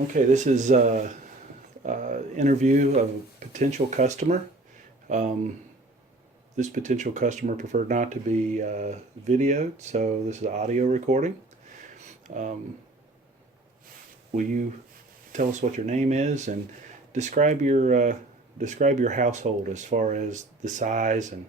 Okay, this is interview of a potential customer. Um, this potential customer preferred not to be videoed, so this is audio recording. Um, will you tell us what your name is and describe your household as far as the size and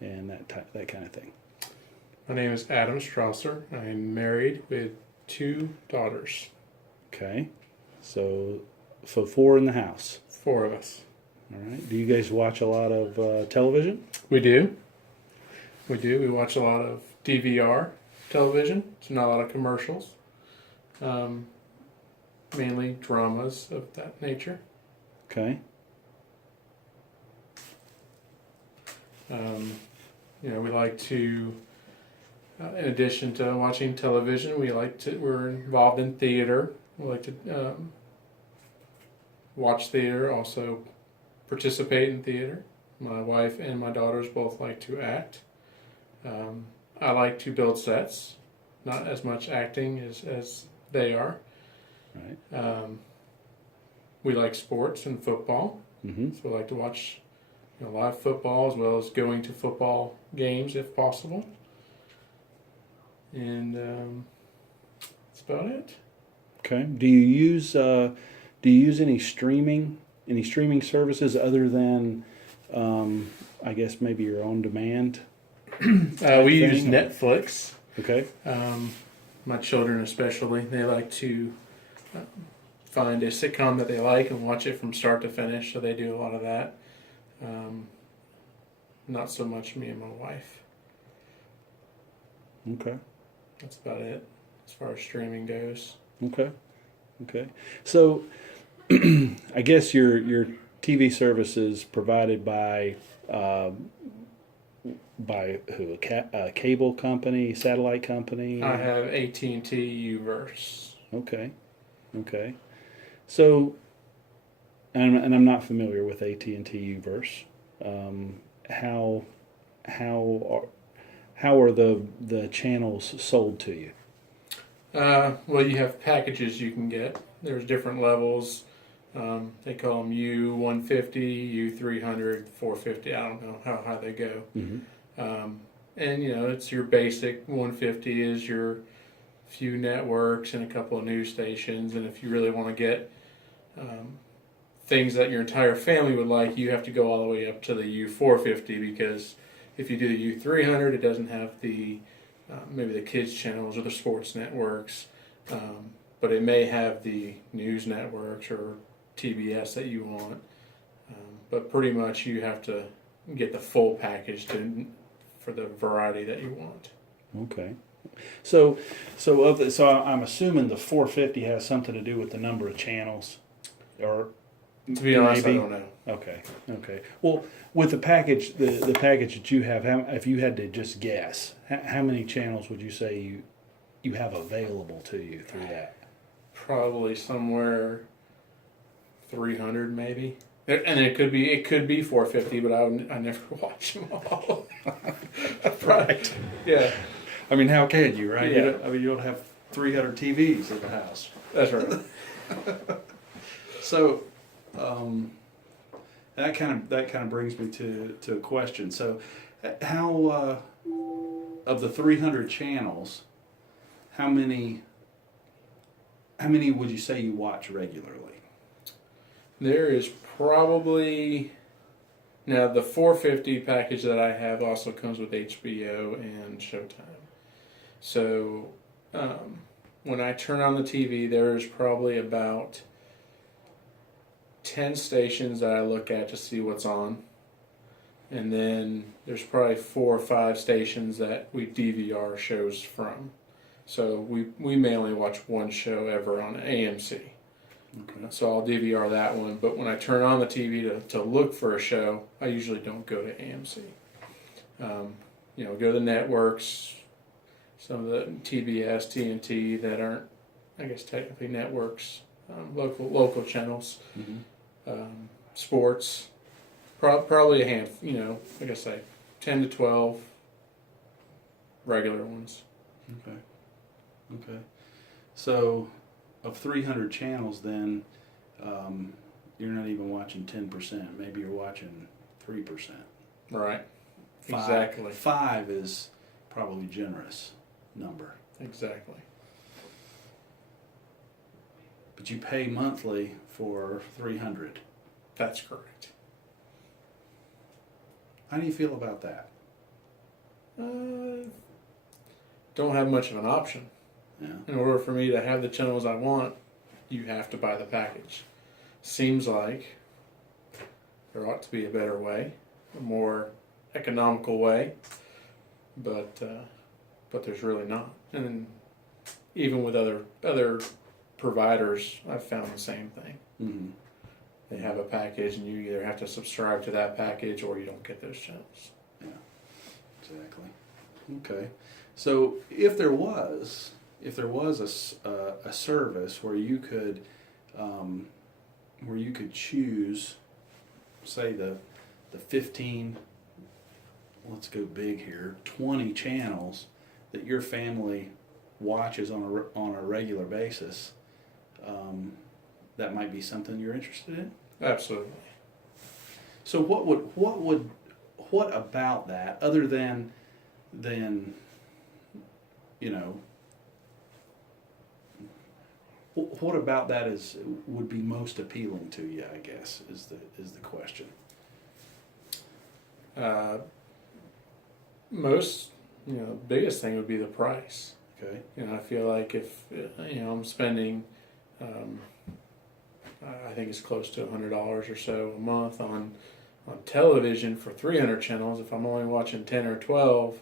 that kind of thing? My name is Adam Strausser. I'm married with 2 daughters, Okay, so four in the house. 4 of us. All right. Do you guys watch a lot of television? We do. We do. We watch a lot of DVR television, so not a lot of commercials. Mainly dramas of that nature. Okay. We like to, in addition to watching television, we're involved in theater. We like to watch theater, also participate in theater. My wife and my daughters both like to act. I like to build sets, not as much acting as they are. Right. We like sports and football, Mm-hmm. so we like to watch live football as well as going to football games if possible. And that's about it. Okay. Do you use any streaming services other than I guess maybe your own demand? We use thing? Netflix. Okay. My children especially, they like to find a sitcom that they like and watch it from start to finish, so they do a lot of that. Not so much me and my wife. Okay. That's about it as far as streaming goes. Okay. Okay. So I guess your TV service is provided by who? A cable company, satellite company? I have AT&T Uverse. Okay. Okay. So, and I'm not familiar with AT&T Uverse. How how are the channels sold to you? Well, you have packages you can get. There's different levels. They call them U150, U300, 450. I don't know how high they go. Mm-hmm. And it's your basic 150 is your few networks and a couple of news stations. And if you really want to get things that your entire family would like, you have to go all the way up to the U450, because if you do the U300, it doesn't have the maybe the kids channels or the sports networks, but it may have the news networks or TBS that you want. But pretty much you have to get the full package for the variety that you want. Okay. So I'm assuming the 450 has something to do with the number of channels, or To be honest, maybe? I don't know. Okay. Okay. Well, with the package, the package that you have, if you had to just guess, how many channels would you say you have available to you through that? Probably somewhere 300 maybe. And it could be 450, but I never watch them all. Right. Yeah, I mean, how can you, right? Yeah. You don't have 300 TVs in the house. that's right. So, that kind of brings me to a question. So, how of the 300 channels, how many would you say you watch regularly? There is probably now the 450 package that I have also comes with HBO and Showtime. So when I turn on the TV, there's probably about 10 stations that I look at to see what's on. And then there's probably 4 or 5 stations that we DVR shows from. So we may only watch one show ever on AMC. Okay. So I'll DVR that one. But when I turn on the TV to look for a show, I usually don't go to AMC. Go to the networks, some of the TBS, TNT that aren't, I guess, technically networks, local channels. Mm-hmm. Sports, probably a handful, like I say, 10 to 12 regular ones. Okay. Okay. So of 300 channels, then you're not even watching 10%. Maybe you're watching 3%. Right. Five, Exactly. 5 is probably generous number. Exactly. But you pay monthly for 300. That's correct. How do you feel about that? Don't have much of an option. Yeah. In order for me to have the channels I want, you have to buy the package. Seems like there ought to be a better way, a more economical way, but there's really not. And then even with other providers, I've found the same thing. Mm-hmm. They have a package, and you either have to subscribe to that package or you don't get those channels. Yeah. Exactly. Okay. So if there was a service where you could choose, say the 15, let's go big here, 20 channels that your family watches on a regular basis, that might be something you're interested in. Absolutely. So what about that, other than you know, what about that would be most appealing to you, I guess, is the question. Biggest thing would be the price. Okay. I feel like if I'm spending, I think it's close to $100 or so a month on television for 300 channels. If I'm only watching 10 or 12,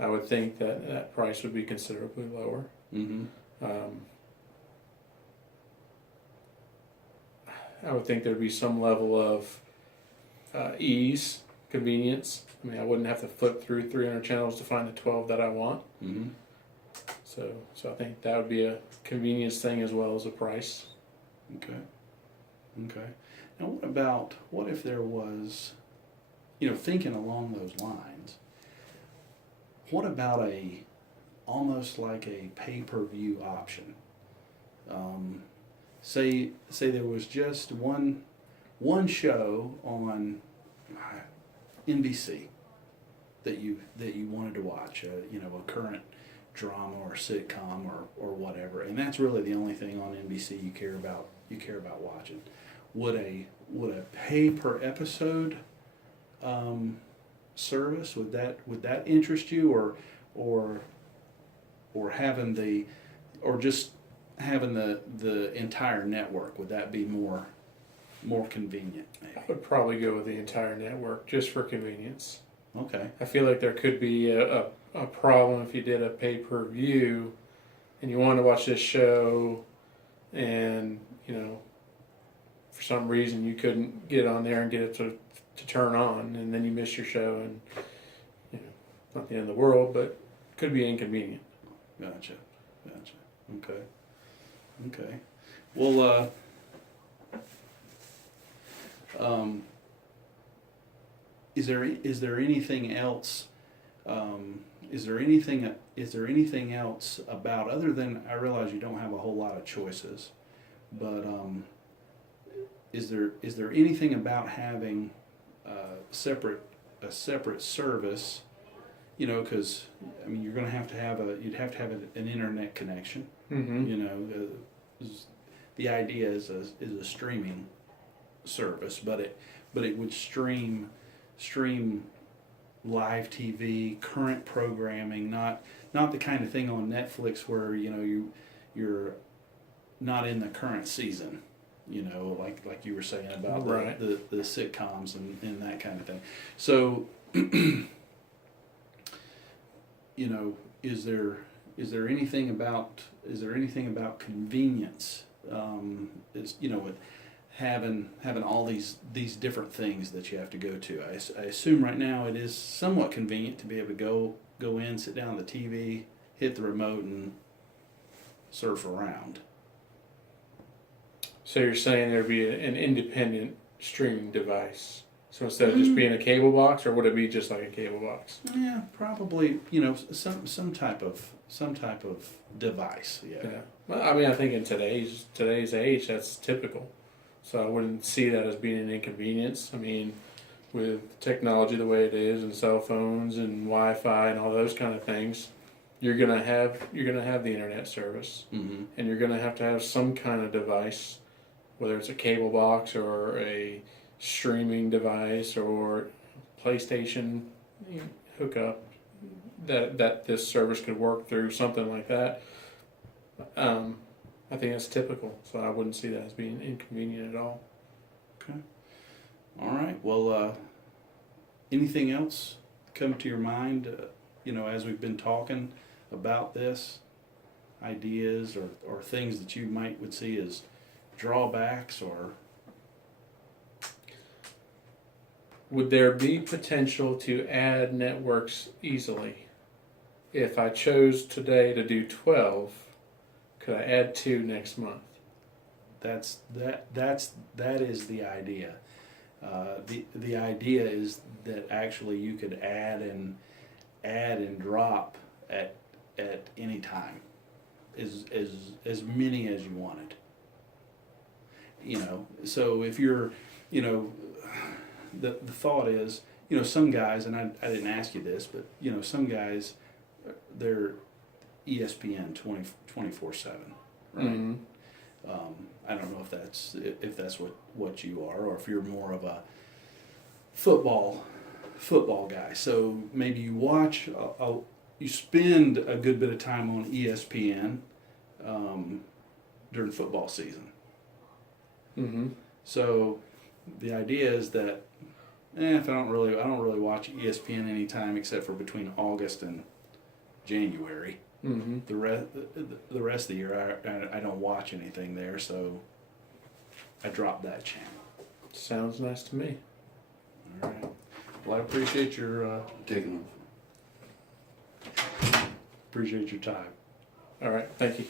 I would think that price would be considerably lower. Mm-hmm. I would think there'd be some level of ease, convenience. I mean, I wouldn't have to flip through 300 channels to find the 12 that I want. Mm-hmm. So I think that would be a convenience thing as well as a price. Okay. Now what if there was, thinking along those lines, what about almost like a pay-per-view option? Say there was just one show on NBC that you wanted to watch, a current drama or sitcom or whatever, and that's really the only thing on NBC you care about watching. Would a pay per episode service, would that interest you, or just having the entire network, would that be more convenient, maybe? I would probably go with the entire network just for convenience. Okay. I feel like there could be a problem if you did a pay-per-view and you wanted to watch this show and, for some reason you couldn't get on there and get it to turn on, and then you missed your show, and, not the end of the world, but could be inconvenient. Gotcha. Okay. Well, is there anything else? Is there anything else about, other than, I realize you don't have a whole lot of choices, but is there anything about having a separate service? Because you're going to have you'd have to have an internet connection. Mm-hmm. The idea is a streaming service, but it would stream live TV, current programming, not the kind of thing on Netflix where you're not in the current season, like you were saying about right. the sitcoms and that kind of thing. So is there anything about convenience? With having all these different things that you have to go to. I assume right now it is somewhat convenient to be able to go in, sit down at the TV, hit the remote, and surf around. So you're saying there'd be an independent streaming device. So instead of just being a cable box, or would it be just like a cable box? Yeah, probably. Some type of device. Yeah. Well, I mean, I think in today's age, that's typical. So I wouldn't see that as being an inconvenience. I mean, with technology the way it is, and cell phones and Wi-Fi and all those kind of things, you're gonna have the internet service, Mm-hmm. and you're gonna have some kind of device, whether it's a cable box or a streaming device or PlayStation hookup that this service could work through, something like that. I think that's typical, so I wouldn't see that as being inconvenient at all. Okay. All right. Well, anything else come to your mind? As we've been talking about this, ideas or things that you would see as drawbacks or. Would there be potential to add networks easily? If I chose today to do 12, could I add 2 next month? That is the idea. The idea is that actually you could add and drop at any time, as many as you wanted. So if you're, the thought is, some guys, and I didn't ask you this, but some guys, they're ESPN 24/7, right? Mm-hmm. I don't know if that's what you are, or if you're more of a football guy. So maybe you watch, you spend a good bit of time on ESPN during football season. Mm-hmm. So the idea is that if I don't really watch ESPN anytime except for between August and January. Mm-hmm. The rest of the year I don't watch anything there, so I dropped that channel. Sounds nice to me. All right. Well, I appreciate your Taking off. appreciate your time. All right, thank you.